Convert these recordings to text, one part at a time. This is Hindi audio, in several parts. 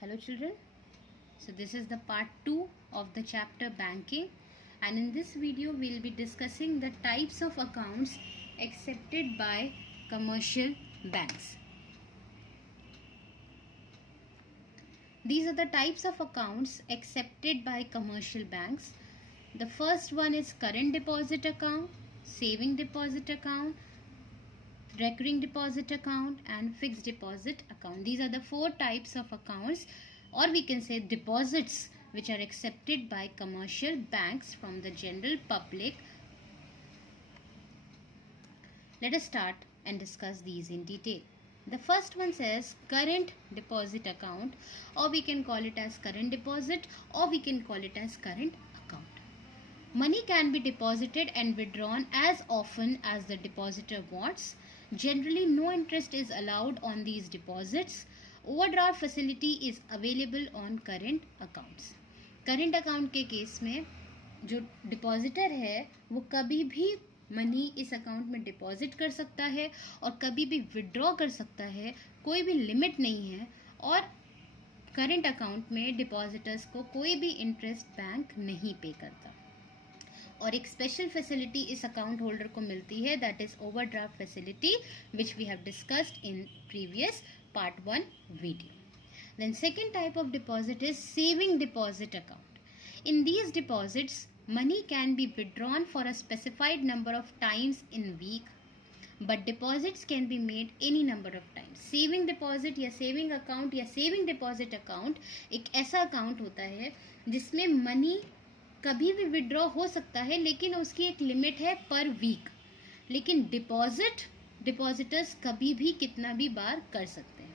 Hello children. So this is the part 2 of the chapter banking, and in this video we will be discussing the types of accounts accepted by commercial banks. These are the types of accounts accepted by commercial banks. The first one is current deposit account, saving deposit account, recurring deposit account and fixed deposit account. These are the four types of accounts, or we can say deposits, which are accepted by commercial banks from the general public. Let us start and discuss these in detail. The first one says current deposit account, or we can call it as current deposit, or we can call it as current account. Money can be deposited and withdrawn as often as the depositor wants. Generally, no interest is allowed on these deposits. Overdraft facility is available on current accounts. Current account के केस में जो डिपॉजिटर है वो कभी भी मनी इस अकाउंट में डिपॉजिट कर सकता है और कभी भी विड्रॉ कर सकता है, कोई भी लिमिट नहीं है। और करंट अकाउंट में डिपॉजिटर्स को कोई भी इंटरेस्ट बैंक नहीं पे करता। और एक स्पेशल फैसिलिटी इस अकाउंट होल्डर को मिलती है, that is overdraft facility, which we have discussed in previous part 1 video. Then second type of deposit is saving deposit account. In these deposits, money can be withdrawn for a specified number of times in week, but deposits can be made any number of times. Saving deposit या saving account या saving deposit account एक ऐसा अकाउंट होता है जिसमें मनी कभी भी विड्रॉ हो सकता है, लेकिन उसकी एक लिमिट है पर वीक. लेकिन डिपॉजिटर्स कभी भी कितना भी बार कर सकते हैं.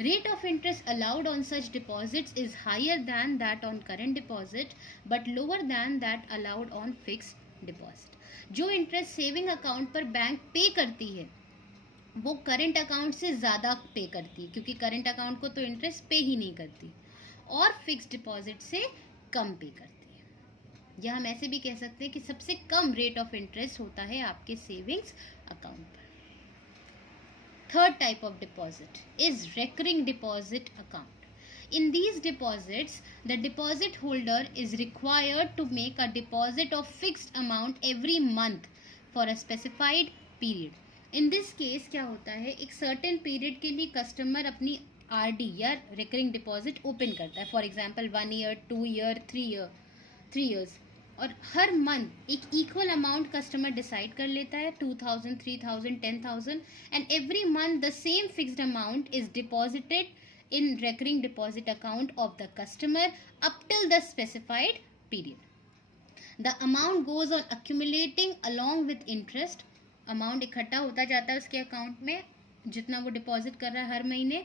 Rate of interest allowed on such deposits is higher than that on current deposit but lower than that allowed on fixed deposit. जो इंटरेस्ट सेविंग अकाउंट पर बैंक पे करती है वो करेंट अकाउंट से ज़्यादा पे करती है, क्योंकि करेंट अकाउंट को तो इंटरेस्ट पे ही नहीं करती, और फिक्स्ड डिपॉजिट से कम पे करती है. या हम ऐसे भी कह सकते हैं कि सबसे कम रेट ऑफ इंटरेस्ट होता है आपके सेविंग्स अकाउंट पर. Third type of deposit is recurring deposit account. In these deposits, the deposit holder is required to make a deposit of fixed amount every month for a specified period. In this case क्या होता है, एक certain period के लिए कस्टमर अपनी RD या recurring deposit ओपन करता है. For example 1 year, 2 year, 3 years. और हर मंथ एक इक्वल अमाउंट कस्टमर डिसाइड कर लेता है, 2000, 3000, 10,000, and every month the same fixed amount is deposited in recurring deposit account of the customer up till the specified period. The amount goes on accumulating along with interest. Amount इकट्ठा होता जाता है उसके अकाउंट में जितना वो डिपॉजिट कर रहा है हर महीने,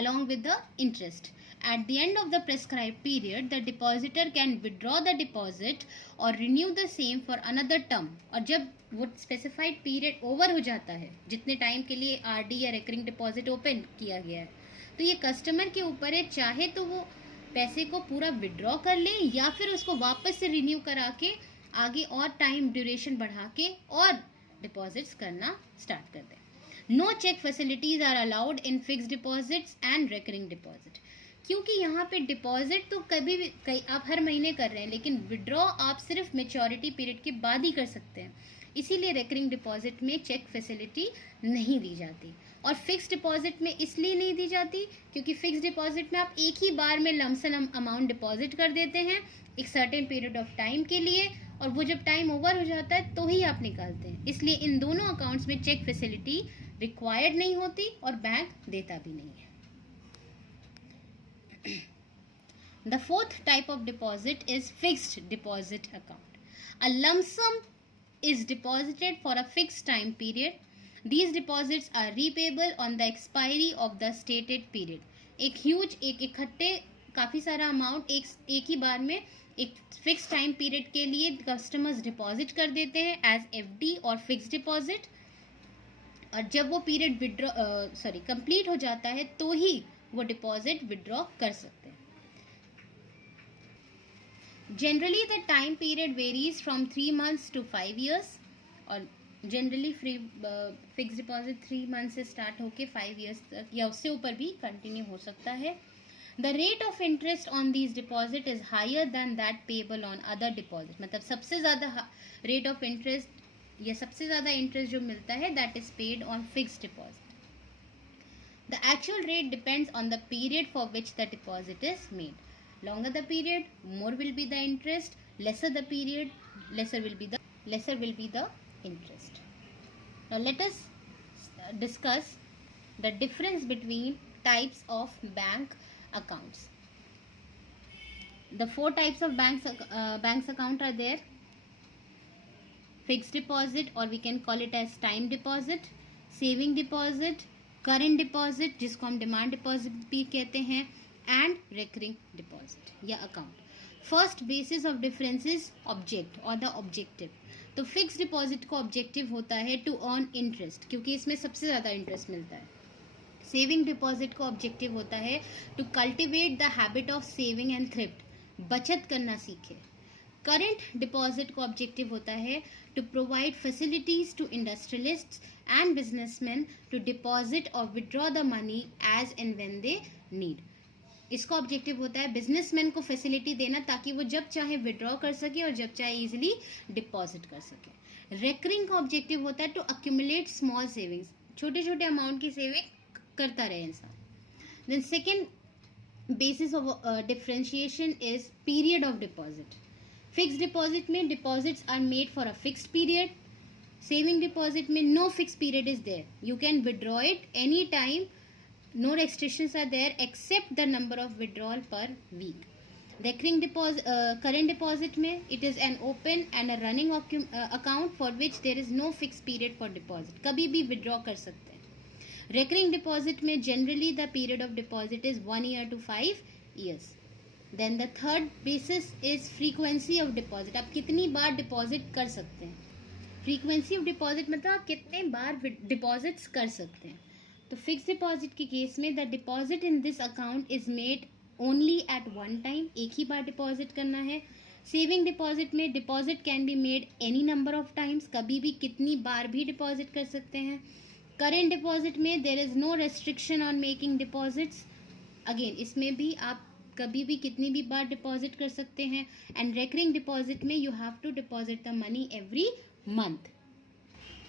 along with the interest. At the end of the prescribed period, the depositor can withdraw the deposit or renew the same for another term. और जब वो specified period over हो जाता है, जितने टाइम के लिए RD या recurring deposit ओपन किया गया है, तो ये कस्टमर के ऊपर है, चाहे तो वो पैसे को पूरा विड्रॉ कर ले या फिर उसको वापस से रिन्यू करा के आगे और टाइम ड्यूरेशन बढ़ा के और डिपॉजिट्स करना स्टार्ट कर दे. No cheque facilities are allowed in fixed deposits and recurring deposit. क्योंकि यहाँ पे डिपॉजिट तो कभी भी आप हर महीने कर रहे हैं, लेकिन विड्रॉ आप सिर्फ मेच्योरिटी पीरियड के बाद ही कर सकते हैं. इसीलिए रेकरिंग डिपॉजिट में चेक फैसिलिटी नहीं दी जाती. और फिक्स्ड डिपॉजिट में इसलिए नहीं दी जाती क्योंकि फिक्स्ड डिपॉजिट में आप एक ही बार में लमसम अमाउंट डिपॉजिट कर देते हैं एक सर्टेन पीरियड ऑफ टाइम के लिए, और वो जब टाइम ओवर हो जाता है तो ही आप निकालते हैं. इसलिए इन दोनों अकाउंट्स में चेक फैसिलिटी रिक्वायर्ड नहीं होती और बैंक देता भी नहीं है. The fourth type of deposit is fixed deposit account. A lump sum is deposited for a fixed time period. These deposits are repayable on the expiry of the stated period. एक इकट्ठे काफ़ी सारा अमाउंट एक ही बार में एक फिक्स टाइम पीरियड के लिए कस्टमर्स डिपॉजिट कर देते हैं एज FD और फिक्स डिपॉजिट, और जब वो पीरियड कंप्लीट हो जाता है तो ही वो डिपॉजिट विड्रॉ कर सकते हैं. Generally the time period varies from 3 months to 5 years, और जनरली फिक्स डिपॉजिट 3 months से स्टार्ट होके 5 years तक या उससे ऊपर भी कंटिन्यू हो सकता है. The rate of interest on these deposit is higher than that payable on other deposit. मतलब सबसे ज़्यादा rate of interest या सबसे ज़्यादा interest जो मिलता है that is paid on fixed deposit. The actual rate depends on the period for which the deposit is made. Longer the period, more will be the interest. Lesser the period, lesser will be the interest. Now let us discuss the difference between types of bank accounts. The 4 types of banks account are there. Fixed deposit, or we can call it as time deposit, saving deposit, current deposit जिसको हम डिमांड डिपॉजिट भी कहते हैं, एंड रिकरिंग डिपॉजिट या account. First basis of difference is object और द ऑब्जेक्टिव. तो फिक्स डिपॉजिट को ऑब्जेक्टिव होता है टू अर्न इंटरेस्ट, क्योंकि इसमें सबसे ज़्यादा इंटरेस्ट मिलता है. सेविंग डिपॉजिट को ऑब्जेक्टिव होता है to cultivate the habit of saving and thrift, बचत करना सीखे. करंट डिपॉजिट को ऑब्जेक्टिव होता है to provide facilities to industrialists and businessman to deposit और withdraw the money as and when they need. इसका ऑब्जेक्टिव होता है बिजनेसमैन को फैसिलिटी देना ताकि वो जब चाहे विड्रॉ कर सके और जब चाहे इजीली डिपॉजिट कर सके. रेकरिंग का ऑब्जेक्टिव होता है टू अक्यूमुलेट स्मॉल सेविंग्स, छोटे छोटे अमाउंट की सेविंग करता रहे इंसान. Then second basis of differentiation is period of deposit. Fix deposit में deposits are made for a fixed period. Saving deposit में no fix period is there, you can withdraw it any time, no restrictions are there except the number of withdrawal per week. Recurring deposit, current deposit में it is an open and a running account for which there is no fixed period for deposit, कभी भी withdraw कर सकते हैं. Recurring deposit में generally the period of deposit is 1 year to 5 years. Then the third basis is frequency of deposit, आप कितनी बार deposit कर सकते हैं. Frequency of deposit मतलब आप कितने बार deposits कर सकते हैं. तो फिक्स डिपॉजिट के केस में the deposit in this account is made only at one time, एक ही बार डिपॉजिट करना है. सेविंग डिपॉजिट में deposit can be made any number of times, कभी भी कितनी बार भी डिपॉजिट कर सकते हैं. करेंट डिपॉजिट में there is no restriction on making deposits, again इसमें भी आप कभी भी कितनी भी बार डिपॉजिट कर सकते हैं. एंड रेकरिंग डिपॉजिट में you have to deposit the money every month.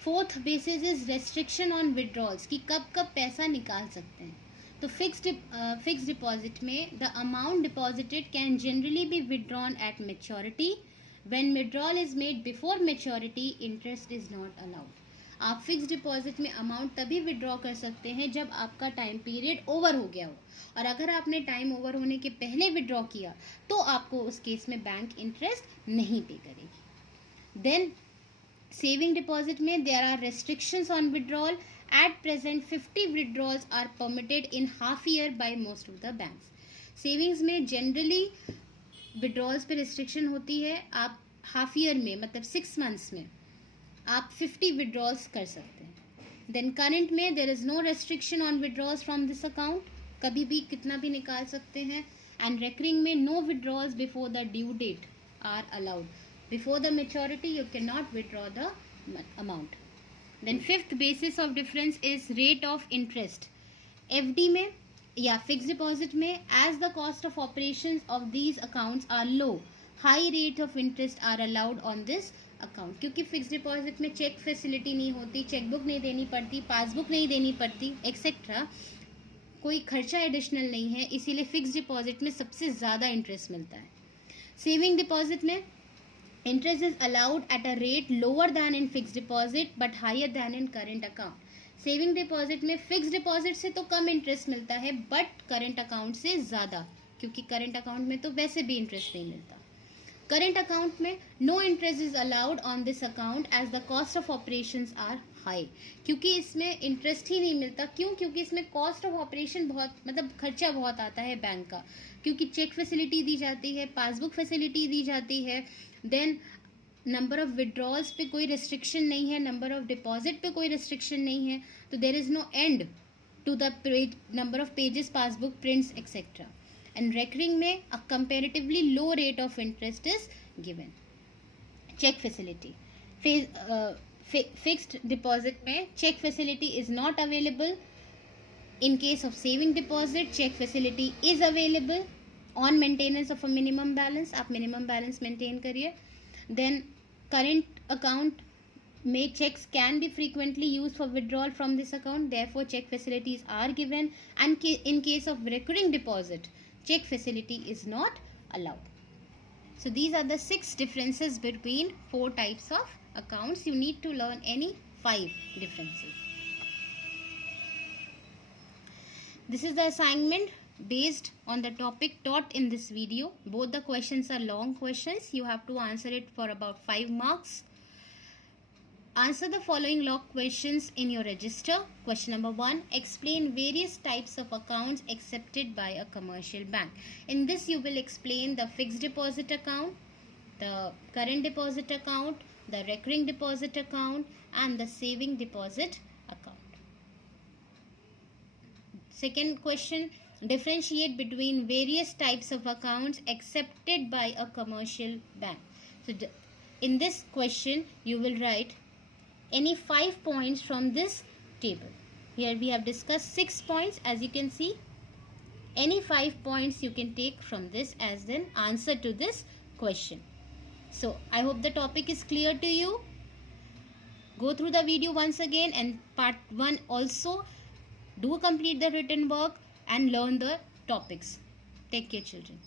Fourth basis is restriction on withdrawals, कि कब कब पैसा निकाल सकते हैं. तो फिक्स डिपॉजिट में the amount deposited can generally be withdrawn at maturity. When withdrawal is made before maturity interest is not allowed. आप फिक्स डिपॉजिट में अमाउंट तभी विड्रॉ कर सकते हैं जब आपका टाइम पीरियड ओवर हो गया हो, और अगर आपने टाइम ओवर होने के पहले विड्रॉ किया तो आपको उस केस में बैंक इंटरेस्ट नहीं पे करेगी. देन सेविंग डिपॉजिट में there are restrictions on withdrawal. At present 50 withdrawals are permitted in half year by most of the banks. Savings में जनरली विड्रॉल्स पे रिस्ट्रिक्शन होती है. आप हाफ ईयर में मतलब 6 मंथ्स में आप 50 विड्रॉल्स कर सकते हैं. देन करंट में there is no restriction on withdrawals from this account, कभी भी कितना भी निकाल सकते हैं. एंड रेकरिंग में no withdrawals before the due date are allowed. Before the maturity, you cannot withdraw the amount. Then fifth basis of difference is rate of interest. FD में या fixed deposit में as the cost of operations of these accounts are low, high rate of interest are allowed on this account. क्योंकि fixed deposit में check facility नहीं होती, checkbook नहीं देनी पड़ती, passbook नहीं देनी पड़ती, etc. कोई खर्चा एडिशनल नहीं है, इसीलिए फिक्स डिपॉजिट में सबसे ज़्यादा इंटरेस्ट मिलता है. सेविंग डिपॉजिट में interest is allowed at a rate lower than in fixed deposit but higher than in current account. Saving deposit में फिक्स डिपॉजिट से तो कम इंटरेस्ट मिलता है बट करंट अकाउंट से ज़्यादा, क्योंकि करंट अकाउंट में तो वैसे भी इंटरेस्ट नहीं मिलता. करंट अकाउंट में no interest is allowed on this account as the cost of operations are high, क्योंकि इसमें इंटरेस्ट ही नहीं मिलता. क्यों? क्योंकि इसमें कॉस्ट ऑफ ऑपरेशन बहुत मतलब खर्चा बहुत आता है बैंक का, क्योंकि चेक फैसिलिटी दी जाती है, पासबुक फैसिलिटी दी जाती है. देन नंबर ऑफ विड्रॉल्स पे कोई रिस्ट्रिक्शन नहीं है, नंबर ऑफ डिपॉजिट पे कोई रिस्ट्रिक्शन नहीं है, तो there is no end to the number of pages passbook prints etcetera. And recurring में a comparatively low rate of interest is given. Cheque facility fixed deposit में cheque facility is not available. In case of saving deposit, check facility is available on maintenance of a minimum balance. आप minimum balance maintain करिए. Then current account में checks can be frequently used for withdrawal from this account. Therefore, check facilities are given. And in case of recurring deposit, check facility is not allowed. So these are the 6 differences between 4 types of accounts. You need to learn any 5 differences. This is the assignment based on the topic taught in this video. Both the questions are long questions. You have to answer it for about 5 marks. Answer the following log questions in your register. Question number 1. Explain various types of accounts accepted by a commercial bank. In this you will explain the fixed deposit account, the current deposit account, the recurring deposit account and the saving deposit account. Second question. Differentiate between various types of accounts accepted by a commercial bank. So in this question you will write any 5 points from this table. Here we have discussed 6 points. As you can see, any 5 points you can take from this as an answer to this question. So I hope the topic is clear to you. Go through the video once again, and part 1 also. Do complete the written work and learn the topics. Take care, children.